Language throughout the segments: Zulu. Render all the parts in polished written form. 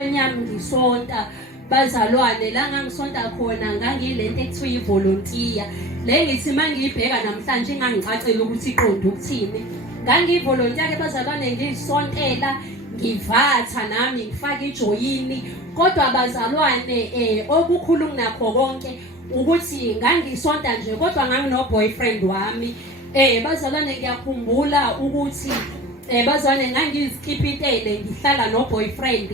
Nyami ngisonta bazalwane la ngangisonta khona ngangilento ekuthiwa ivolunteer le ngithi mangiyibheka namhlanje ingangicacela ukuthi iqonda ukuthini. Ngangivolunteer ke bazalwane ngisontela ngivatha nami ngifaka ijoyini kodwa bazalwane okukhulu kunakho konke ukuthi ngangisonta nje kodwa ngangino boyfriend wami. Bazalwane ngiyakhumbula ukuthi bazalwane ngangizikipitele ngihlala no boyfriend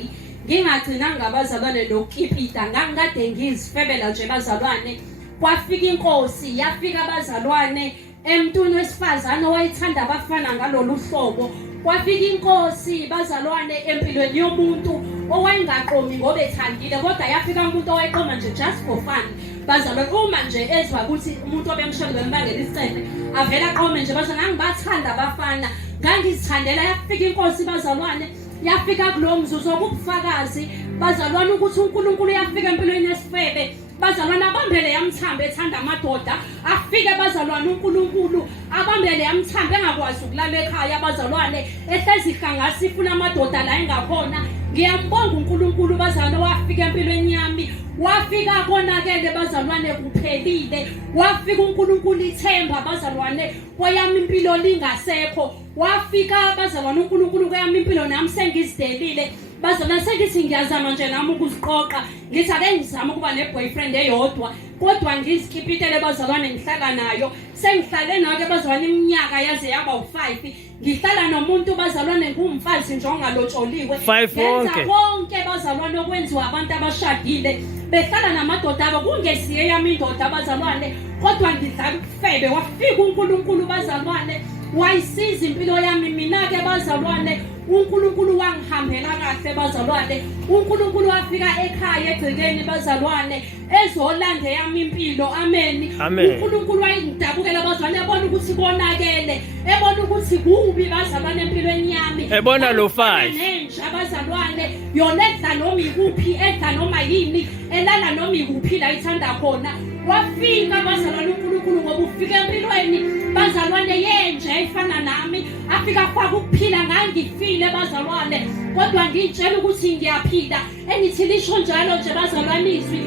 ngingagcina ngabazalwane lokukipita ngangikade ngizifebela nje bazalwane. Kwafika inkosi yafika abazalwane emntwini wesifazane owayethanda abafana ngalolu hlobo. Kwafika inkosi bazalwane empilweni yomuntu owayengaqomi ngoba ethandile kodwa yafika umuntu owayeqoma nje just for fun bazalwane. Uma nje ezwa ukuthi umuntu obemshona bembangela isicebe avela aqome nje bazalwane ngangibathanda abafana ngangizithandela. Yafika inkosi bazalwane yafika kulo mzuzu okubufakazi bazalwane ukuthi uNkulunkulu yafika empilweni yesifebe bazalwane. Abambele yamthamba ethanda amadoda afike bazalwane. uNkulunkulu abambele yamthamba engakwazi ukulala ekhaya bazalwane ehlezi ihlangasi ifuna amadoda la engakhona. Ngiyambonga uNkulunkulu bazalwane wafika empilweni yami wafika konakele bazalwane kuphelile. Wafika uNkulunkulu ithemba bazalwane kweyami impilo lingasekho. Wafika bazalwane uNkulunkulu kweyami impilo nami sengizidelile bazalwane. Sengithi ngiyazama nje nami ukuziqoqa ngithi ake ngizama ukuba neboyfriend eyodwa kodwa ngizikipitele bazalwane ngihlala nayo. Sengihlale nayo ke bazalwane iminyaka yaze yaba u5 ngihlala nomuntu bazalwane ngumfazi nje ongalotsholiwe. Ngenza konke bazalwane okwenziwa abantu abashadile behlala namadoda abo kungesiye yami indoda bazalwane kodwa ngidlala ukufebe. Wafika uNkulunkulu bazalwane wayisiza impilo yami mina ke bazalwane. uNkulunkulu wangihambela kahle bazalwane. uNkulunkulu wafika ekhaya egcekeni bazalwane ezolanda yami impilo. Amen. uNkulunkulu wayengidabukela bazalwane ebona ukuthi konakele ebona ukuthi kubi bazalwane empilweni yami ebona lo 5 nenja bazalwane yona edla noma ikuphi edla noma yini elala noma ikuphi la ithanda khona. Wafika bazalwane uNkulunkulu ngoba ufika empilweni bazalwane yenje ifana nami afika afaka ukuphila ngangifile bazalwane kodwa ngitshela ukuthi ngiyaphila. Engithi lisho njalo nje bazalwane izwi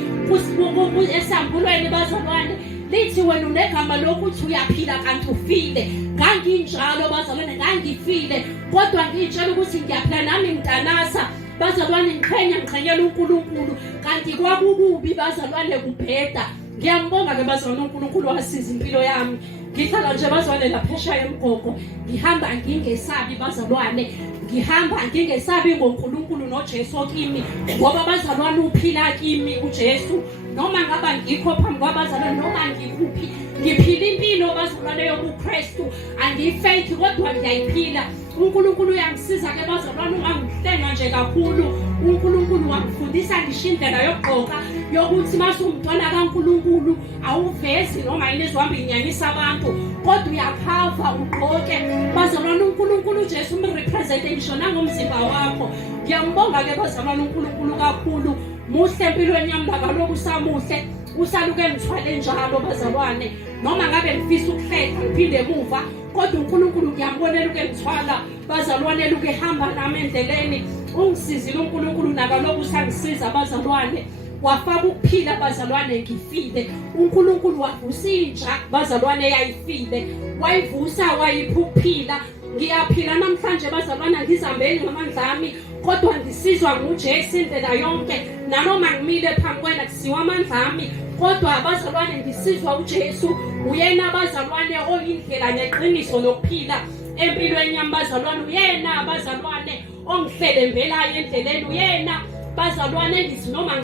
esambulweni bazalwane lithi wena unegama lokuthi uyaphila kanti ufile. Nganginjalo bazalwane ngangifile kodwa ngitshela ukuthi ngiyaphila nami ngitanasa bazalwane ngiqhenyela uNkulunkulu kanti kwakukubi bazalwane kubheda. Ngiyambonga ke bazalwane uNkulunkulu wasiza impilo yami. Ngihlala nje bazalwane laphesha yemgogo ngihamba ngingesabi bazalwane. Ngihamba ngingesabi ngoNkulunkulu noJesu kimi ngoba bazalwane uphila kimi uJesu. Noma ngaba ngikho phambi kwabazalwane noma ngikuphi ngiphila impilo bazalwane yobuKristu. Angifake kodwa ngiyayiphila. uNkulunkulu uyangisiza ke bazalwane ungangihlenga nje kakhulu. uNkulunkulu wangifundisa ngisho indlela yokugqoka yokuthi masumntwana kaNkulunkulu awuvezi noma yini ezohamba inyanyisa abantu kodwa uyakhava ugqoke bazalwane. uNkulunkulu uJesu umrepresent ngisho nangomzimba wakho. Ngiyambonga ke bazalwane uNkulunkulu kakhulu. Muhle empilweni yami bakaloku usamuhle usaluke ngithwale njalo bazalwane. Noma ngabe ngifisa ukuhleka ngiphinde emuva kodwa uNkulunkulu ngiyambonela uke ngithwala bazalwane luke hamba nami endleleni. Ungisizile uNkulunkulu nakaloku usangisiza bazalwane. Wafaka ukuphila bazalwane ngifile. uNkulunkulu wavusa inja bazalwane yayifile wayivusa wayipha ukuphila. Ngiyaphila namhlanje bazalwane ngizihambeli ngamandla ami kodwa ngisizwa nguJesu indlela yonke. Nanoma ngimile phambi kwena kusiwa amandla ami kodwa bazalwane ngisizwa uJesu uyena bazalwane oyindlela neqiniso lokuphila empilweni yami bazalwane. Uyena bazalwane ongihlelembelayo endleleni. Uyena bazalwane ngithi noma